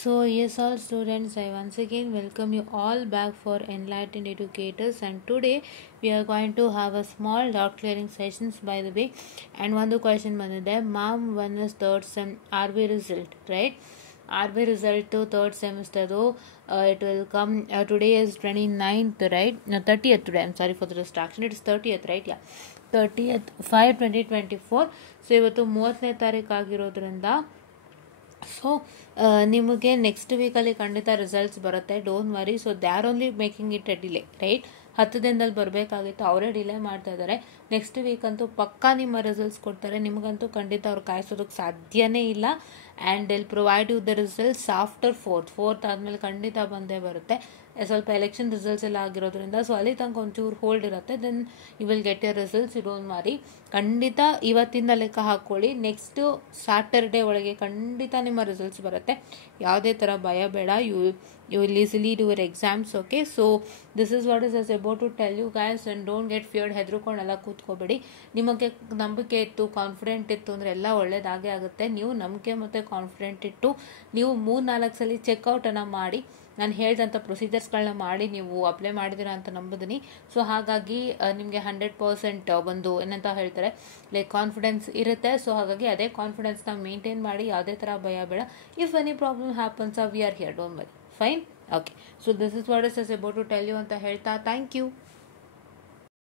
So yes, all students, I once again welcome you all back for Enlightened Educators, and today we are going to have a small doubt clearing sessions, by the way. And one the question ಬಂದಿದೆ, ma'am, one is third sem RB result, right? RB result to third semester, though it will come today is 29th, right? No, 30th today. I'm sorry for the distraction. It is 30th, right? Yeah, 30th 5/2024. So ಇವತ್ತು 30ನೇ ತಾರೀಕು ಆಗಿರೋದ್ರಿಂದ so ನಿಮಗೆ next ವೀಕಲ್ಲಿ ಖಂಡಿತ results ಬರುತ್ತೆ, don't worry. So they are only making it A delay, right? 10 ದಿನದಲ್ಲಿ ಬರಬೇಕಾಗಿತ್ತು, ಅವರೇ ಡಿಲೇ ಮಾಡ್ತಾ ಇದ್ದಾರೆ. ನೆಕ್ಸ್ಟ್ ವೀಕ್ ಅಂತೂ ಪಕ್ಕಾ ನಿಮ್ಮ ರಿಸಲ್ಟ್ಸ್ ಕೊಡ್ತಾರೆ. ನಿಮಗಂತೂ ಖಂಡಿತ ಅವ್ರು ಕಾಯಿಸೋದಕ್ಕೆ ಸಾಧ್ಯನೇ ಇಲ್ಲ. And will provide you the results after fourth ಆದಮೇಲೆ ಖಂಡಿತ ಬಂದೇ ಬರುತ್ತೆ. ಸ್ವಲ್ಪ ಎಲೆಕ್ಷನ್ ರಿಸಲ್ಟ್ಸ್ ಎಲ್ಲ ಆಗಿರೋದ್ರಿಂದ ಸೊ ಅಲ್ಲಿ ತನಕ ಒಂಚೂರು ಹೋಲ್ಡ್ ಇರುತ್ತೆ. Then you will get your results. You don't worry. ಖಂಡಿತ ಇವತ್ತಿಂದ ಲೆಕ್ಕ ಹಾಕ್ಕೊಳ್ಳಿ, ನೆಕ್ಸ್ಟ್ ಸ್ಯಾಟರ್ಡೇ ಒಳಗೆ ಖಂಡಿತ ನಿಮ್ಮ ರಿಸಲ್ಟ್ಸ್ ಬರುತ್ತೆ. ಯಾವುದೇ ಥರ ಭಯ ಬೇಡ. You will easily do your exams. Okay, so this is what is I about to tell you guys. And don't get feared. ಹೆದರ್ಕೊಂಡೆಲ್ಲ ಕೂತ್ಕೋಬೇಡಿ. ನಿಮಗೆ ನಂಬಿಕೆ ಇತ್ತು, ಕಾನ್ಫಿಡೆಂಟ್ ಇತ್ತು ಅಂದರೆ ಎಲ್ಲ ಒಳ್ಳೇದಾಗೇ ಆಗುತ್ತೆ. ನೀವು ನಂಬಿಕೆ ಮತ್ತು ಕಾನ್ಫಿಡೆಂಟ್ ಇಟ್ಟು ನೀವು 3-4 ಸಲ ಚೆಕ್ಔಟನ್ನು ಮಾಡಿ, ನಾನು ಹೇಳಿದಂಥ ಪ್ರೊಸೀಜರ್ಸ್ಗಳನ್ನ ಮಾಡಿ ನೀವು ಅಪ್ಲೈ ಮಾಡಿದ್ದೀರಾ ಅಂತ ನಂಬಿದ್ದೀನಿ. ಸೊ ಹಾಗಾಗಿ ನಿಮಗೆ 100% ಒಂದು ಏನಂತ ಹೇಳ್ತಾರೆ, ಲೈಕ್ ಕಾನ್ಫಿಡೆನ್ಸ್ ಇರುತ್ತೆ. ಸೊ ಹಾಗಾಗಿ ಅದೇ ಕಾನ್ಫಿಡೆನ್ಸ್ನ ಮೇಂಟೈನ್ ಮಾಡಿ, ಯಾವುದೇ ಥರ ಭಯ ಬೇಡ. If any problem happens we are here, don't worry. Fine. Okay, so this is what is about to tell you ಅಂತ ಹೇಳ್ತಾ ಥ್ಯಾಂಕ್ ಯು.